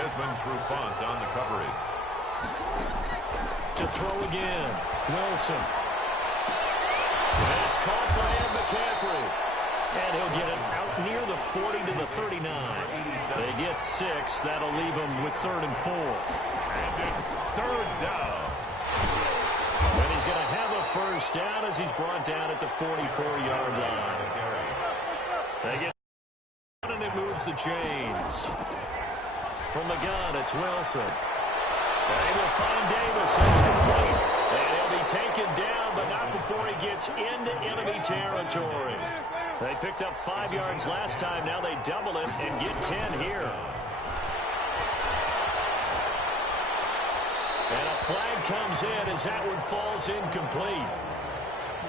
Desmond Trufant on the coverage. To throw again. Wilson. And it's caught by Ed McCaffrey. And he'll get it out near the 40 to the 39. They get 6. That'll leave them with 3rd and 4. And it's 3rd down. And he's going to have a first down as he's brought down at the 44-yard line. They get and it moves the chains. From the gun, it's Wilson. And he will find Davis. It's complete. And he'll be taken down, but not before he gets into enemy territory. They picked up 5 yards last time. Now they double it and get 10 here. And a flag comes in as that one falls incomplete.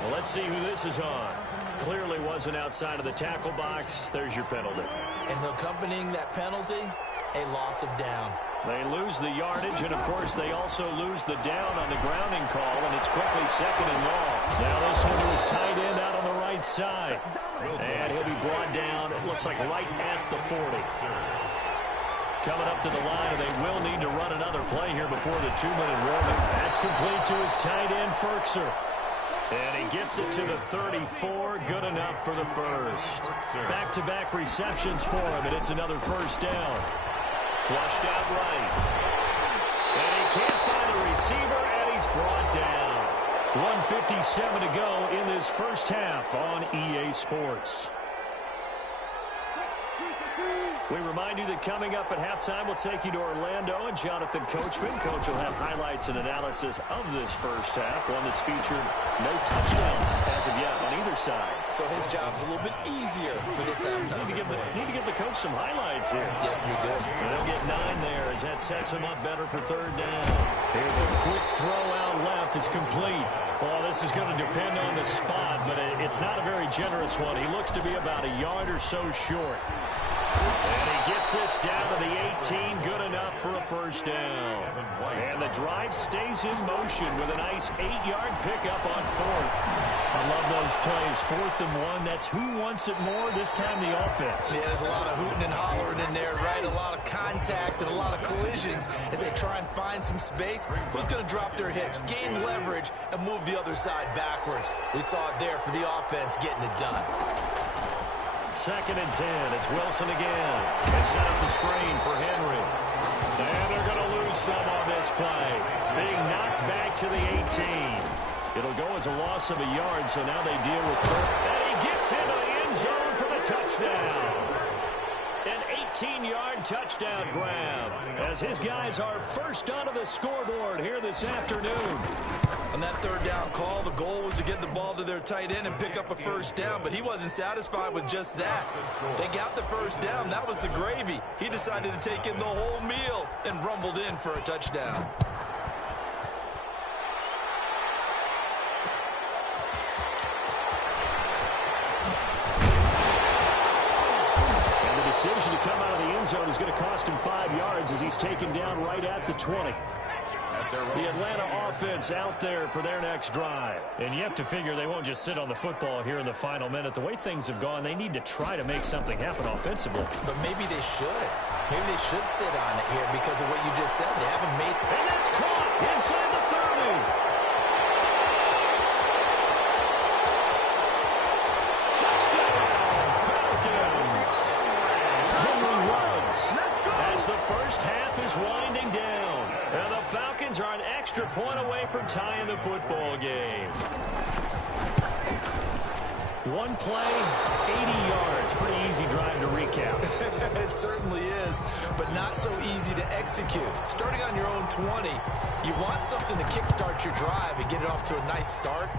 Well, let's see who this is on. Clearly wasn't outside of the tackle box. There's your penalty. And accompanying that penalty, a loss of down. They lose the yardage, and, of course, they also lose the down on the grounding call, and it's quickly 2nd and long. Now this one was tight end out on the right side. And he'll be brought down, it looks like right at the 40. Coming up to the line, and they will need to run another play here before the 2-minute warning. That's complete to his tight end, Ferkser. And he gets it to the 34. Good enough for the first. Back-to-back receptions for him, and it's another first down. Flushed out right. And he can't find the receiver, and he's brought down. 1:57 to go in this first half on EA Sports. We remind you that coming up at halftime, we'll take you to Orlando and Jonathan Coachman. Coach will have highlights and analysis of this first half, one that's featured no touchdowns as of yet on either side. So his job's a little bit easier for this halftime. Need to give the coach some highlights here. Yes, we do. And they'll get 9 there as that sets him up better for 3rd down. Here's a quick throw out left. It's complete. Well, this is going to depend on the spot, but it's not a very generous one. He looks to be about a yard or so short. And he gets this down to the 18, good enough for a first down. And the drive stays in motion with a nice 8-yard pickup on 4th. I love those plays. 4th and 1, that's who wants it more, this time the offense. Yeah, there's a lot of hooting and hollering in there, right? A lot of contact and a lot of collisions as they try and find some space. Who's going to drop their hips, gain leverage, and move the other side backwards? We saw it there for the offense getting it done. 2nd and 10. It's Wilson again. They set up the screen for Henry. And they're going to lose some on this play. Being knocked back to the 18. It'll go as a loss of a yard, so now they deal with 3rd. And he gets into the end zone for the touchdown. An 18-yard touchdown grab as his guys are first onto the scoreboard here this afternoon. On that 3rd down call, the goal was to get the ball to their tight end and pick up a first down, but he wasn't satisfied with just that. They got the first down. That was the gravy. He decided to take in the whole meal and rumbled in for a touchdown. And the decision to come out of the end zone is going to cost him 5 yards as he's taken down right at the 20. The Atlanta offense out there for their next drive. And you have to figure they won't just sit on the football here in the final minute. The way things have gone, they need to try to make something happen offensively. But maybe they should. Maybe they should sit on it here because of what you just said. They haven't made... And it's caught inside the 30. Touchdown, Falcons. Henry Ruggs as the first half is winding down. And the Falcons are an extra point away from tying the football game. One play, 80 yards. Pretty easy drive to recap. It certainly is, but not so easy to execute. Starting on your own 20, you want something to kickstart your drive and get it off to a nice start.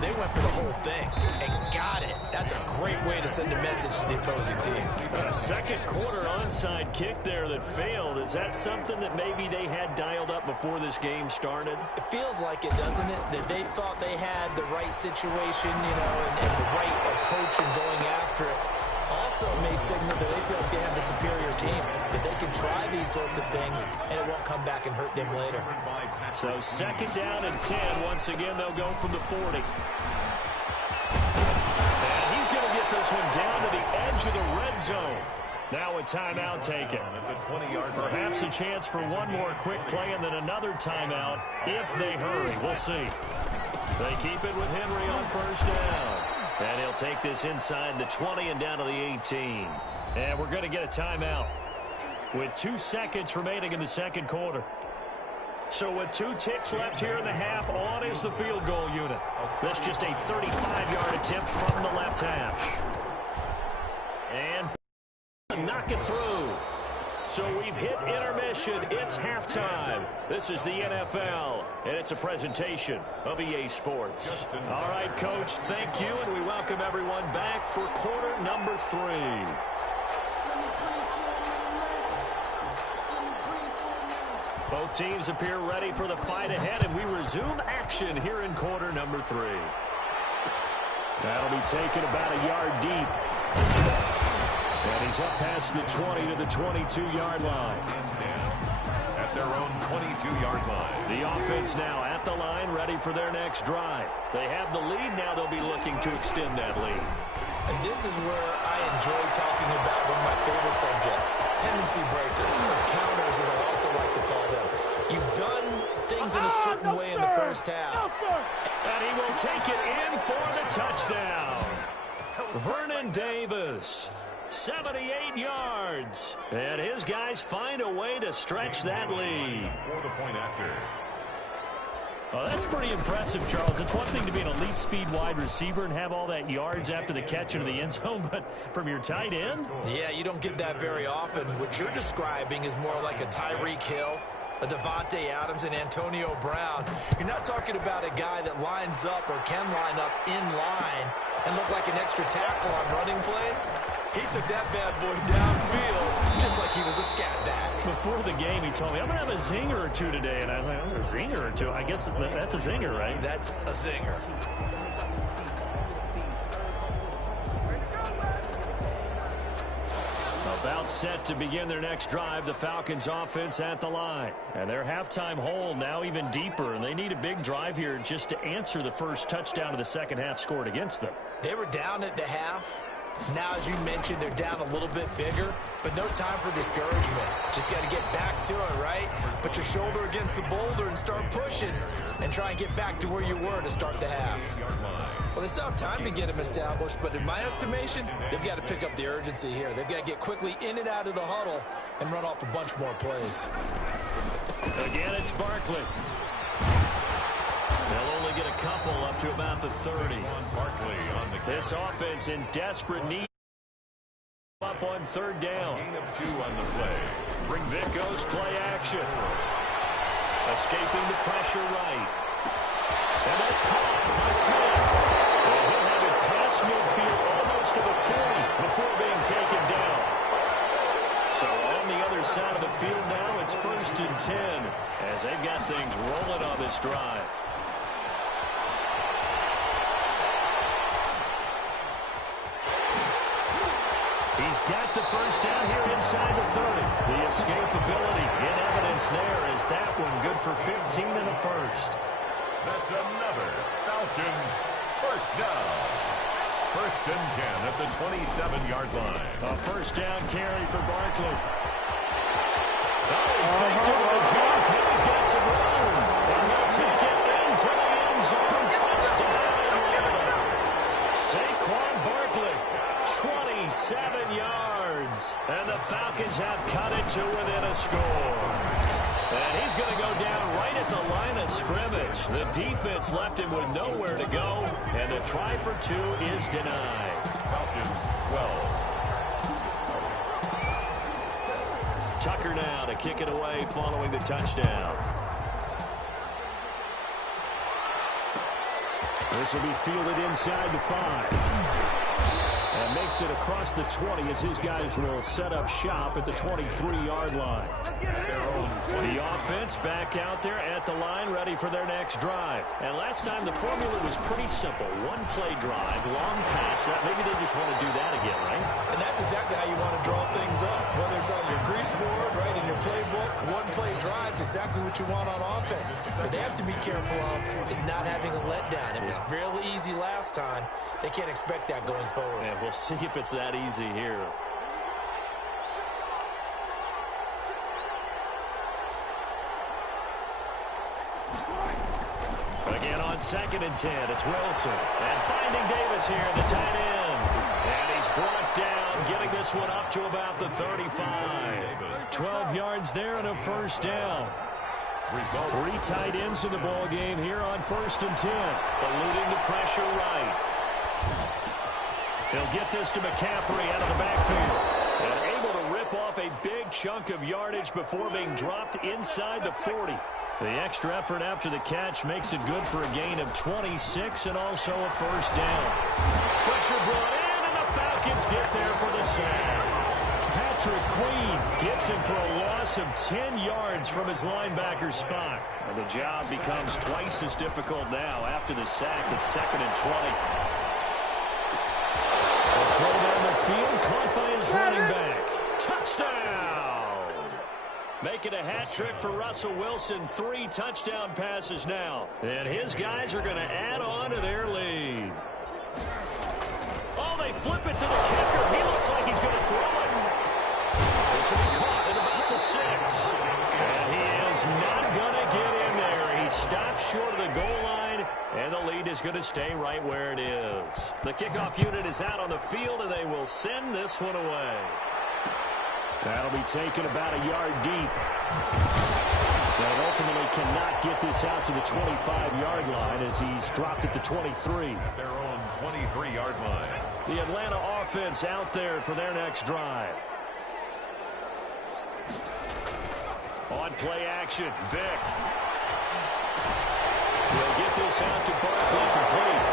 They went for the whole thing and got it. That's a great way to send a message to the opposing team. A second quarter onside kick there that failed. Is that something that maybe they had dialed up before this game started? It feels like it, doesn't it? That they thought they had the right situation, you know, and the right approach in going after it. Also may signal that they feel like they have the superior team, that they can try these sorts of things and it won't come back and hurt them later. So 2nd down and 10. Once again, they'll go from the 40. And he's going to get this one down to the edge of the red zone. Now a timeout taken. Perhaps a chance for one more quick play and then another timeout if they hurry. We'll see. They keep it with Henry on first down. And he'll take this inside the 20 and down to the 18. And we're going to get a timeout with 2 seconds remaining in the second quarter. So with 2 ticks left here in the half, on is the field goal unit. That's just a 35-yard attempt from the left hash. And knock it through. So we've hit intermission. It's halftime. This is the NFL, and it's a presentation of EA Sports. All right, Coach, thank you, and we welcome everyone back for quarter number 3. Both teams appear ready for the fight ahead, and we resume action here in quarter number 3. That'll be taken about a yard deep. And he's up past the 20 to the 22-yard line. At their own 22-yard line. The offense now at the line, ready for their next drive. They have the lead. Now they'll be looking to extend that lead. And this is where I enjoy talking about one of my favorite subjects, tendency breakers, or counters as I also like to call them. You've done things in a certain way in the first half. And he will take it in for the touchdown. Vernon Davis. 78 yards. And his guys find a way to stretch that lead. For the point after. Well, that's pretty impressive, Charles. It's one thing to be an elite speed wide receiver and have all that yards after the catch into the end zone, but from your tight end? Yeah, you don't get that very often. What you're describing is more like a Tyreek Hill, a Devontae Adams, and Antonio Brown. You're not talking about a guy that lines up or can line up in line and look like an extra tackle on running plays. He took that bad boy downfield just like he was a scat back. Before the game, he told me, I'm going to have a zinger or two today. And I was like, oh, a zinger or two? I guess that's a zinger, right? That's a zinger. About set to begin their next drive, the Falcons offense at the line. And their halftime hole now even deeper, and they need a big drive here just to answer the first touchdown of the second half scored against them. They were down at the half. Now, as you mentioned, they're down a little bit bigger, but no time for discouragement. Just got to get back to it, right? Put your shoulder against the boulder and start pushing and try and get back to where you were to start the half. Well, they still have time to get them established, but in my estimation, they've got to pick up the urgency here. They've got to get quickly in and out of the huddle and run off a bunch more plays. Again, it's Barkley. They'll only get a couple up to about the 30. This offense in desperate need. Up on third down. Gain of 2 on the play. Bring Vic goes play action. Escaping the pressure right. And that's caught by Smith. And he'll have it past midfield almost to the 40 before being taken down. So on the other side of the field now, it's 1st and 10 as they've got things rolling on this drive. He's got the first down here inside the 30. The escapability in evidence there is that one good for 15 and a first. That's another Falcons first down. 1st and 10 at the 27-yard line. A first down carry for Barkley. Oh, he faked it with a jump. Now he's got some room. And he'll take it into the end zone. Touchdown. Saquon Barkley, 27 yards. And the Falcons have cut it to within a score. And he's going to go down right at the line of scrimmage. The defense left him with nowhere to go. And the try for 2 is denied. Falcons 12. Tucker now to kick it away following the touchdown. This will be fielded inside the 5. And makes it across the 20 as his guys will set up shop at the 23-yard line. The offense back out there at the line, ready for their next drive. And last time the formula was pretty simple. One-play drive, long pass. Maybe they just want to do that again, right? And that's exactly how you want to draw things up. Whether it's on your grease board, right, in your playbook, one-play drive's exactly what you want on offense. But they have to be careful of is not having a letdown. It was real easy last time. They can't expect that going forward. Yeah, we'll see if it's that easy here. Again on 2nd and 10, it's Wilson. And finding Davis here, the tight end. And he's brought down, getting this one up to about the 35. 12 yards there and a first down. 3 tight ends in the ball game here on 1st and 10. Eluding the pressure right. He'll get this to McCaffrey out of the backfield. And able to rip off a big chunk of yardage before being dropped inside the 40. The extra effort after the catch makes it good for a gain of 26 and also a first down. Pressure brought in, and the Falcons get there for the sack. Patrick Queen gets him for a loss of 10 yards from his linebacker spot. And the job becomes twice as difficult now after the sack. It's 2nd and 20. A throw down the field, caught by his running back. Touchdown! Making a hat trick for Russell Wilson. 3 touchdown passes now. And his guys are going to add on to their lead. Oh, they flip it to the kicker. He looks like he's going to throw it. This will be caught at about the 6. And he is not going to get in there. He stops short of the goal line, and the lead is going to stay right where it is. The kickoff unit is out on the field, and they will send this one away. That'll be taken about a yard deep. And ultimately cannot get this out to the 25-yard line as he's dropped at the 23. At their own 23-yard line. The Atlanta offense out there for their next drive. On play action, Vick. He'll get this out to Barkley complete.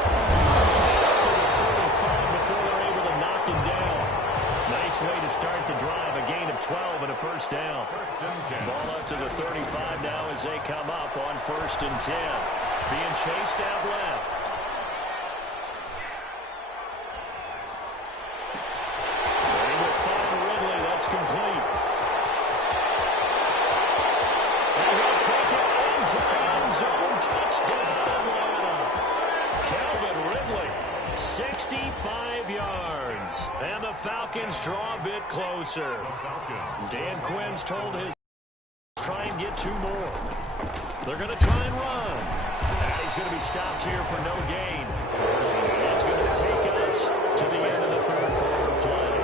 To the 35 before they're able to knock him down. Nice way to start the drive. A gain of 12 and a first down. Ball up to the 35 now as they come up on 1st and 10. Being chased out left. They will find Ridley. That's complete. And he'll take it into the end zone. Touchdown, Atlanta. Calvin Ridley. 65 yards. And the Falcons draw a bit closer. Dan Quinn's told his try and get 2 more. They're going to try and run. And he's going to be stopped here for no gain. That's going to take us to the end of the 3rd quarter play.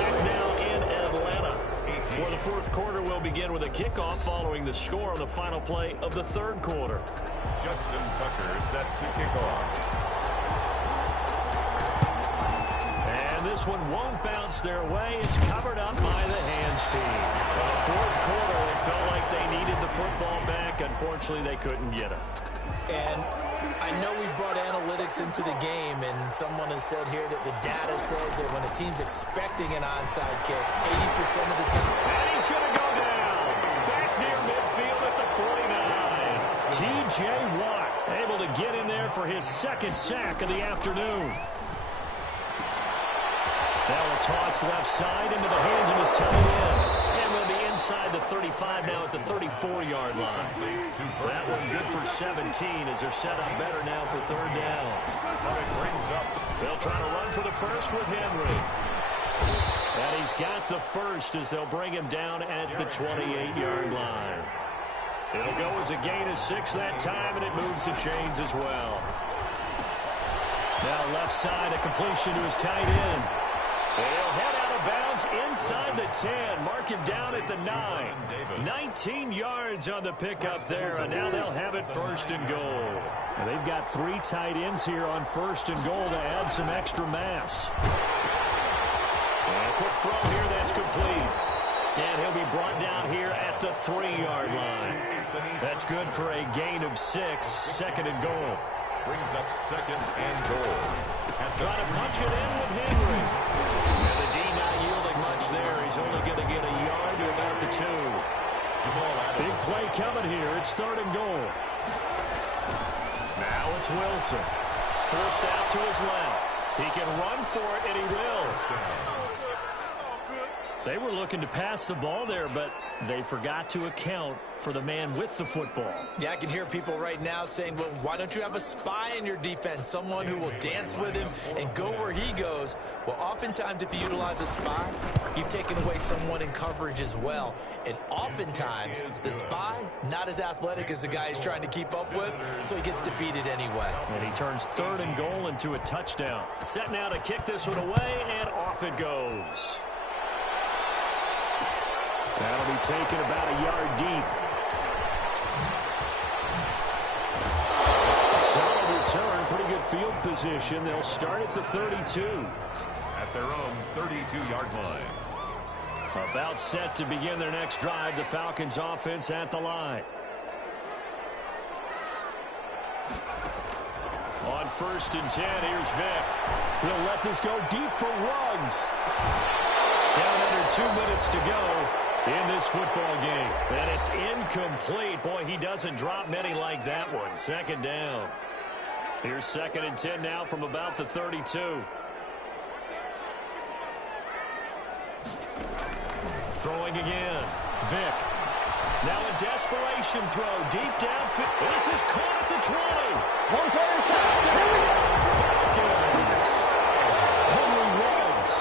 Back now in Atlanta, where the 4th quarter will begin with a kickoff following the score on the final play of the 3rd quarter. Justin Tucker set to kick off. And this one won't bounce their way. It's covered up by the hands team. In the 4th quarter, it felt like they needed the football back. Unfortunately, they couldn't get it. And I know we brought analytics into the game, and someone has said here that the data says that when a team's expecting an onside kick, 80% of the time. And he's going to go down. Back near midfield at the 49. T.J. Watt able to get in there for his 2nd sack of the afternoon. Now a toss left side into the hands of his tight end. And we'll be inside the 35 now at the 34-yard line. That one good for 17 as they're set up better now for 3rd down. They'll try to run for the first with Henry. And he's got the first as they'll bring him down at the 28-yard line. It'll go as a gain of 6 that time, and it moves the chains as well. Now left side, a completion to his tight end. They'll head out of bounds inside the 10. Mark him down at the 9. 19 yards on the pickup there, and now they'll have it 1st and goal. And they've got 3 tight ends here on 1st and goal to add some extra mass. And a quick throw here, that's complete. And he'll be brought down here at the 3-yard line. That's good for a gain of 6, 2nd and goal. Brings up 2nd and goal. Trying to punch it in with Henry. And the D not yielding much there. He's only going to get a yard to about the 2. Big play coming here. It's 3rd and goal. Now it's Wilson. Forced out to his left. He can run for it, and he will. They were looking to pass the ball there, but they forgot to account for the man with the football. Yeah, I can hear people right now saying, well, why don't you have a spy in your defense, someone who will dance with him and go where he goes? Well, oftentimes if you utilize a spy, you've taken away someone in coverage as well. And oftentimes, the spy, not as athletic as the guy he's trying to keep up with, so he gets defeated anyway. And he turns 3rd and goal into a touchdown. Set now to kick this one away, and off it goes. That'll be taken about a yard deep. Solid return, pretty good field position. They'll start at the 32. At their own 32-yard line. About set to begin their next drive. The Falcons offense at the line. On 1st and 10, here's Vick. He'll let this go deep for Ruggs. Down under 2 minutes to go in this football game. And it's incomplete. Boy, he doesn't drop many like that one. 2nd down. Here's 2nd and 10 now from about the 32. Throwing again. Vick. Now a desperation throw. Deep downfield. This is caught at the 20. One-player touchdown. Falcons. Henry Ruggs.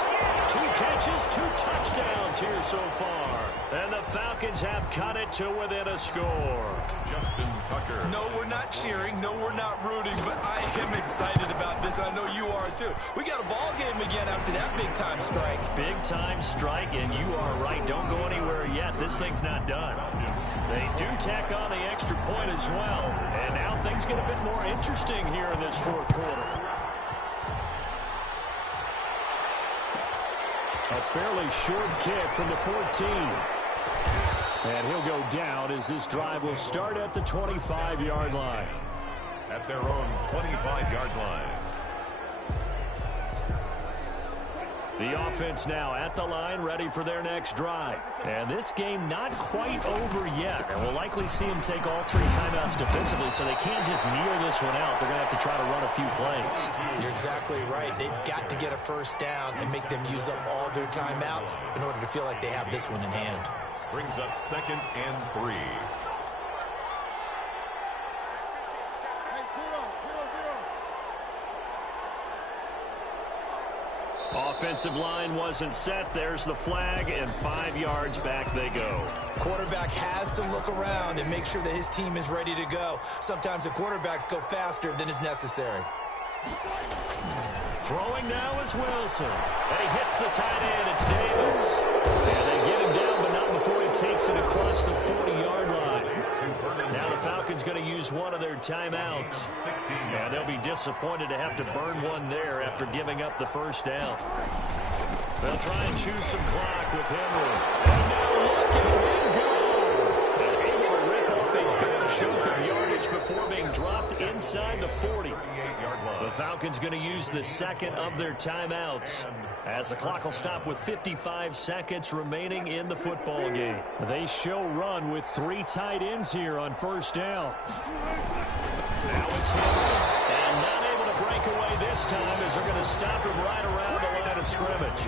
2 catches, 2 touchdowns here so far. And the Falcons have cut it to within a score. Justin Tucker. No, we're not cheering. No, we're not rooting. But I am excited about this. I know you are, too. We got a ball game again after that big-time strike. Big-time strike, and you are right. Don't go anywhere yet. This thing's not done. They do tack on the extra point as well. And now things get a bit more interesting here in this 4th quarter. A fairly short kick from the 14. And he'll go down as this drive will start at the 25-yard line. At their own 25-yard line. The offense now at the line, ready for their next drive. And this game not quite over yet. And we'll likely see them take all 3 timeouts defensively, so they can't just kneel this one out. They're going to have to try to run a few plays. You're exactly right. They've got to get a 1st down and make them use up all their timeouts in order to feel like they have this one in hand. Brings up 2nd and 3. Offensive line wasn't set. There's the flag, and 5 yards back they go. Quarterback has to look around and make sure that his team is ready to go. Sometimes the quarterbacks go faster than is necessary. Throwing now is Wilson. And he hits the tight end. It's Davis. And they get him down, but not before he takes it across the 40-yard line. Now the Falcons going to use one of their timeouts. And they'll be disappointed to have to burn one there after giving up the 1st down. They'll try and choose some clock with Henry. And now look at him go. And able to rip off a big chunk of yardage before being dropped inside the 40. The Falcons going to use the 2nd of their timeouts as the clock will stop with 55 seconds remaining in the football game. They show run with 3 tight ends here on 1st down. Now it's Henry. And not able to break away this time as they're going to stop him right around the line of scrimmage.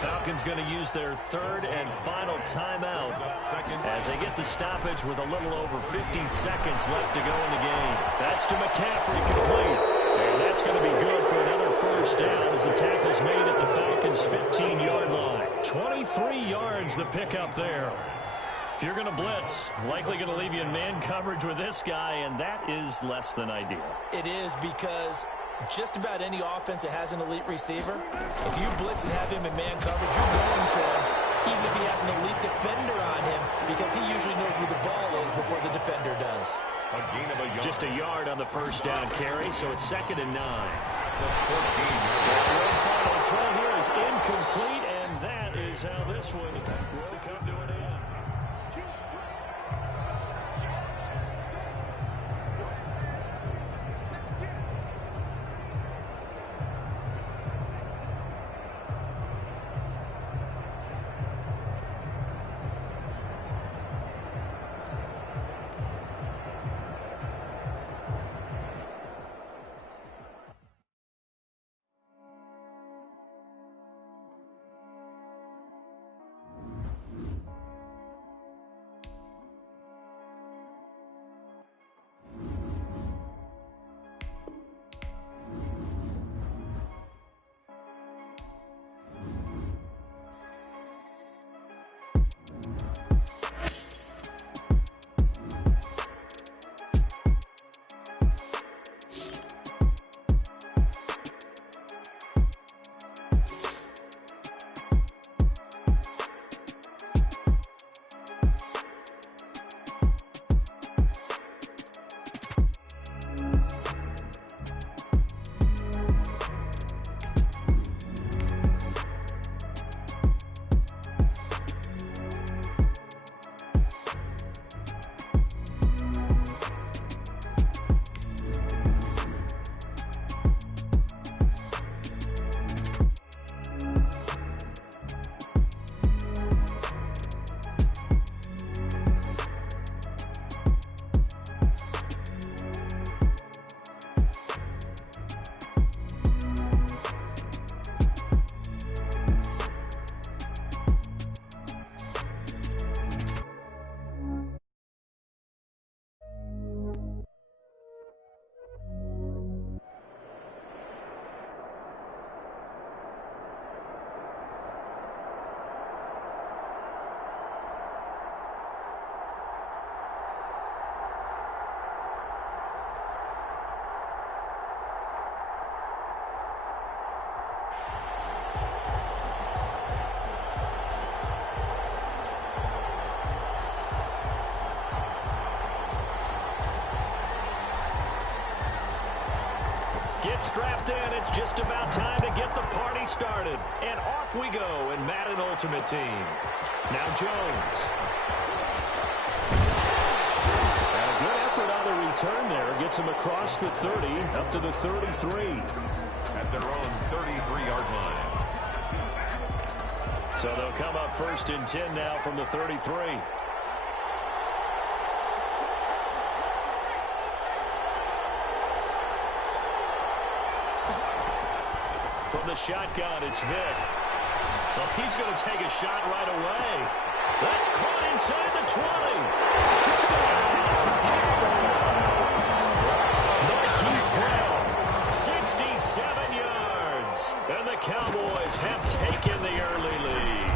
Falcons going to use their 3rd and final timeout as they get the stoppage with a little over 50 seconds left to go in the game. That's to McCaffrey, complete. And that's going to be good for another 1st down as the tackle's made at the Falcons' 15-yard line. 23 yards the pickup there. If you're going to blitz, likely going to leave you in man coverage with this guy, and that is less than ideal. It is, because just about any offense that has an elite receiver, if you blitz and have him in man coverage, you're going to him, even if he has an elite defender on him, because he usually knows where the ball is before the defender does. Just a yard on the 1st down carry, so it's 2nd and 9. The Final throw here is incomplete, and that is how this one will come to an end. Get strapped in. It's just about time to get the party started. And off we go in Madden Ultimate Team. Now Jones. And a good effort on the return there. Gets him across the 30 up to the 33. At their own 33-yard line. So they'll come up 1st and 10 now from the 33. From the shotgun, it's Vick. Well, he's going to take a shot right away. That's caught inside the 20. Touchdown, Cowboys. Marquise Brown, 67 yards. And the Cowboys have taken the early lead.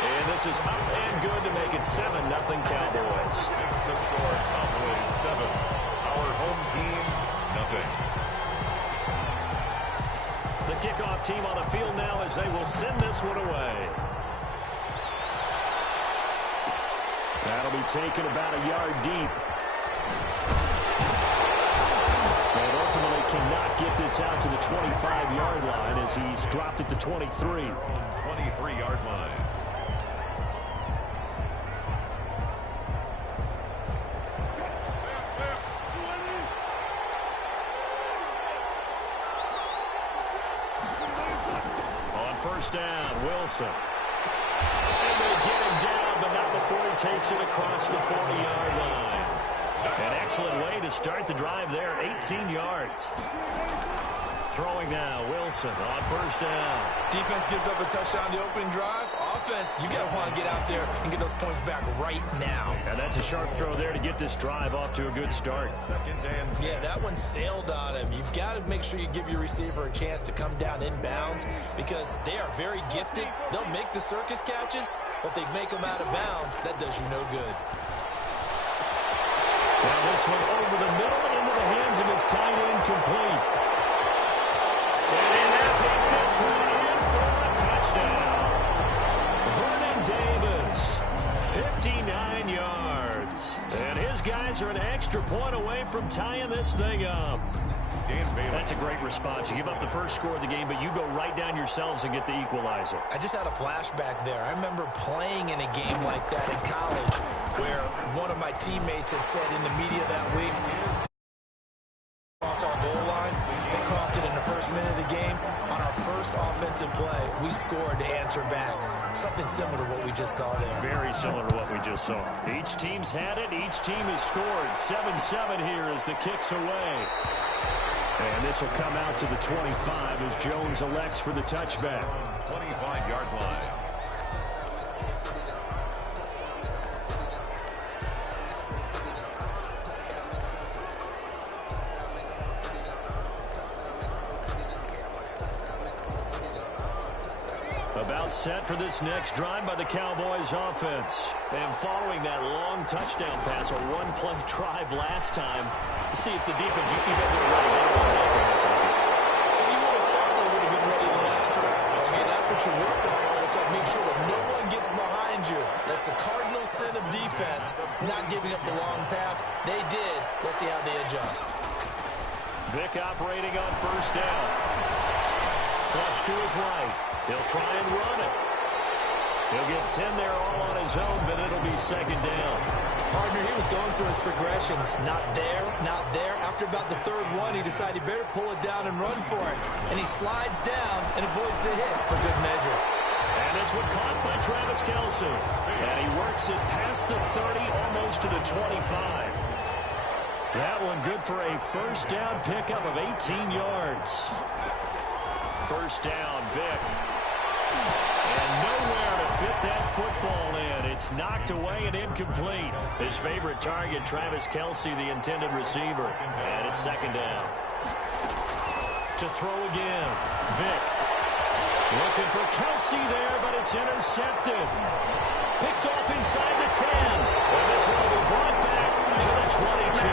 And this is up and good to make it 7-0 Cowboys. Makes the score Cowboys 7. Our home team, nothing. The kickoff team on the field now as they will send this one away. That'll be taken about a yard deep. And ultimately cannot get this out to the 25-yard line as he's dropped at the 23. 23-yard line. First down, Wilson. And they get him down, but not before he takes it across the 40-yard line. An excellent way to start the drive there, 18 yards. Throwing now, Wilson on first down. Defense gives up a touchdown the opening drive. Offense, you got to want to get out there and get those points back right now. And that's a sharp throw there to get this drive off to a good start. Yeah, that one sailed on him. You've got to make sure you give your receiver a chance to come down inbounds because they are very gifted. They'll make the circus catches, but they make them out of bounds. That does you no good. Now this one over the middle and into the hands of his tight end complete. And they'll take this one in for a touchdown. Vernon Davis, 59 yards. And his guys are an extra point away from tying this thing up. That's a great response. You give up the first score of the game, but you go right down yourselves and get the equalizer. I just had a flashback there. I remember playing in a game like that in college where one of my teammates had said in the media that week, cross our goal line. They crossed it in the first minute of the game. On our first offensive play, we scored to answer back. Something similar to what we just saw there. Very similar to what we just saw. Each team's had it. Each team has scored. 7-7 here as the kick's away. And this will come out to the 25 as Jones elects for the touchback. 25-yard line. About set for this next drive by the Cowboys offense. And following that long touchdown pass, a one-play drive last time, to see if the defense, you bet they're ready. They don't want that to happen again. And you would have thought they would have been ready the last time. I mean, that's what you work on all the time. Make sure that no one gets behind you. That's the cardinal sin of defense, not giving up the long pass. They did. Let's see how they adjust. Vick operating on first down. Flush to his right. He'll try and run it. He'll get 10 there all on his own, but it'll be second down. Partner, he was going through his progressions. Not there, not there. After about the third one, he decided he better pull it down and run for it. And he slides down and avoids the hit for good measure. And this one caught by Travis Kelce. And he works it past the 30, almost to the 25. That one good for a first down pickup of 18 yards. First down, Vick. And nowhere to fit that football in. It's knocked away and incomplete. His favorite target, Travis Kelce, the intended receiver. And it's second down. To throw again, Vick. Looking for Kelce there, but it's intercepted. Picked off inside the 10. And this one will be brought back to the 22.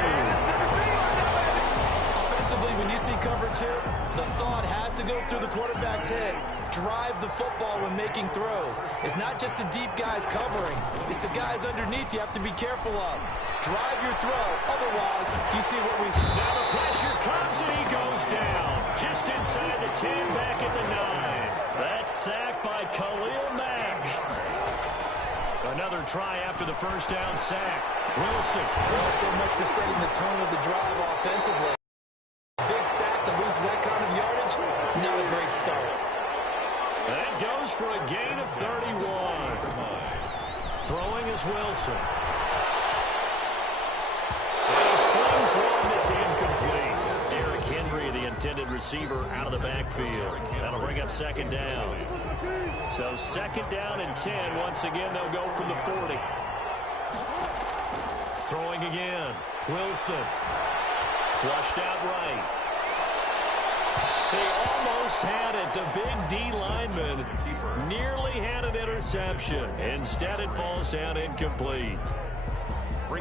Offensively, when you see cover two, the thought has to go through the quarterback's head. Drive the football when making throws. It's not just the deep guys covering. It's the guys underneath you have to be careful of. Drive your throw. Otherwise, you see what we see. Now the pressure comes, and he goes down. Just inside the 10, back at the 9. That's sacked by Khalil Mack. Another try after the first down sack. Wilson. Well, so much for setting the tone of the drive offensively. Big sack that loses that kind of yardage, not a great start. That goes for a gain of 31. Throwing is Wilson. And he slings one that's incomplete. Derrick Henry, the intended receiver, out of the backfield. That'll bring up second down. So second down and 10. Once again, they'll go from the 40. Throwing again. Wilson. Flushed out right. He almost had it. The big D lineman nearly had an interception. Instead, it falls down incomplete.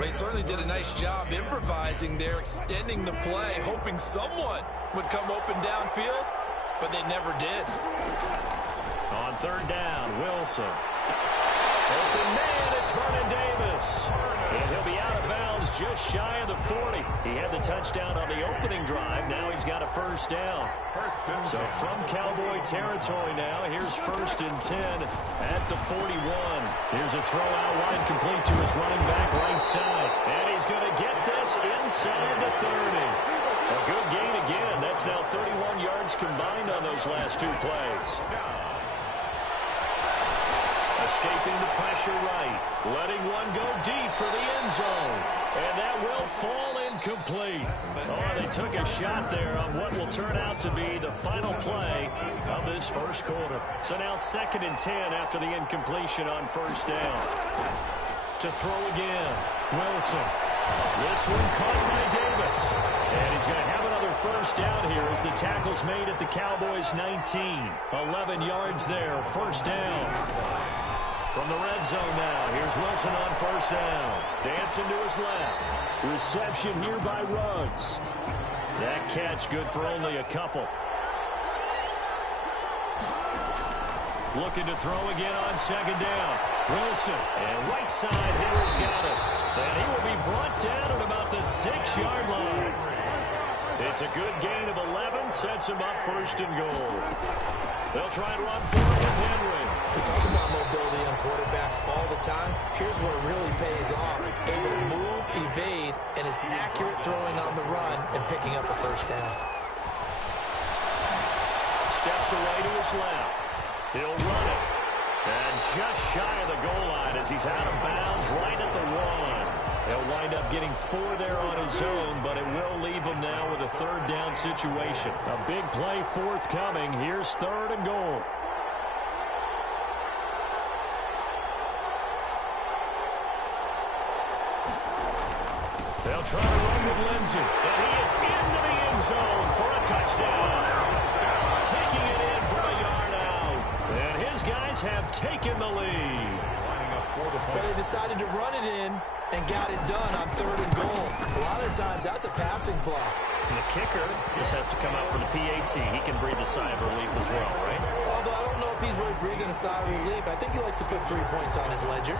They certainly did a nice job improvising there, extending the play, hoping someone would come open downfield, but they never did. On third down, Wilson. Open man, it's Vernon Davis. And he'll be out of bounds just shy of the 40. He had the touchdown on the opening drive. Now he's got a first down. So from Cowboy territory now, here's first and 10 at the 41. Here's a throw out wide, complete to his running back right side. And he's going to get this inside the 30. A good gain again. That's now 31 yards combined on those last two plays. Escaping the pressure right. Letting one go deep for the end zone. And that will fall incomplete. Oh, they took a shot there on what will turn out to be the final play of this first quarter. So now second and 10 after the incompletion on first down. To throw again. Wilson. This one caught by Davis. And he's going to have another first down here as the tackle's made at the Cowboys' 19. 11 yards there. First down. From the red zone now, here's Wilson on first down. Dancing to his left. Reception here by Ruggs. That catch good for only a couple. Looking to throw again on second down. Wilson, and right side here has got it. And he will be brought down at about the 6-yard line. It's a good gain of 11, sets him up first and goal. They'll try and run for it with Henry. We talk about mobility on quarterbacks all the time. Here's where it really pays off. Able to move, evade, and is accurate throwing on the run and picking up a first down. Steps away to his left. He'll run it. And just shy of the goal line as he's out of bounds right at the 1. He'll wind up getting 4 there on his own, but it will leave him now with a third down situation. A big play forthcoming. Here's third and goal. They'll try to run with Lindsey. And he is into the end zone for a touchdown. Taking it in for a yard out. And his guys have taken the lead. But they decided to run it in and got it done on third and goal. A lot of times, that's a passing play. And the kicker, this has to come out for the PAT. He can breathe a sigh of relief as well, right? Although I don't know if he's really breathing a sigh of relief. I think he likes to put 3 points on his ledger.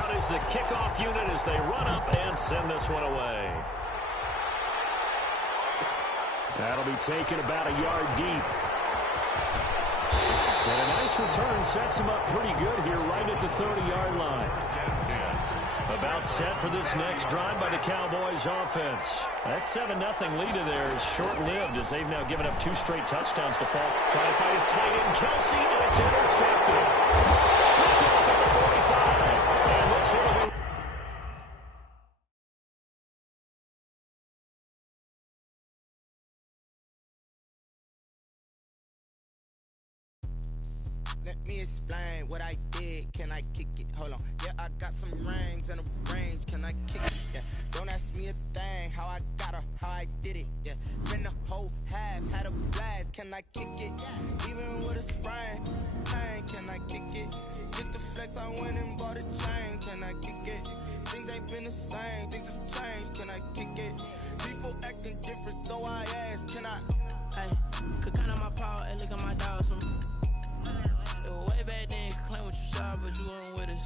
Out is the kickoff unit as they run up and send this one away. That'll be taken about a yard deep. And a nice return sets him up pretty good here right at the 30-yard line. About set for this next drive by the Cowboys offense. That 7-0 lead of theirs short-lived as they've now given up 2 straight touchdowns to fall. Trying to find his tight end, Kelsey, and it's intercepted. Picked off at the 45. And this one will be... Let me explain what I did. Can I kick it? Hold on. Yeah, I got some rings and a range. Can I kick it? Yeah. Don't ask me a thing. How I got her, how I did it. Yeah. Spend the whole half, had a blast. Can I kick it? Even with a sprain. Pain, can I kick it? Just the flex, I went and bought a chain. Can I kick it? Things ain't been the same. Things have changed. Can I kick it? People acting different, so I ask. Can I? Hey, could count on my power and look at my dogs from side, but you weren't with us.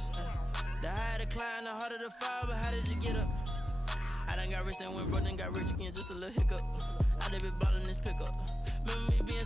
The higher the climb, the harder the fall, but how did you get up? I done got rich and went broke, then got rich again, just a little hiccup. I done been ballin' this pickup. Remember me being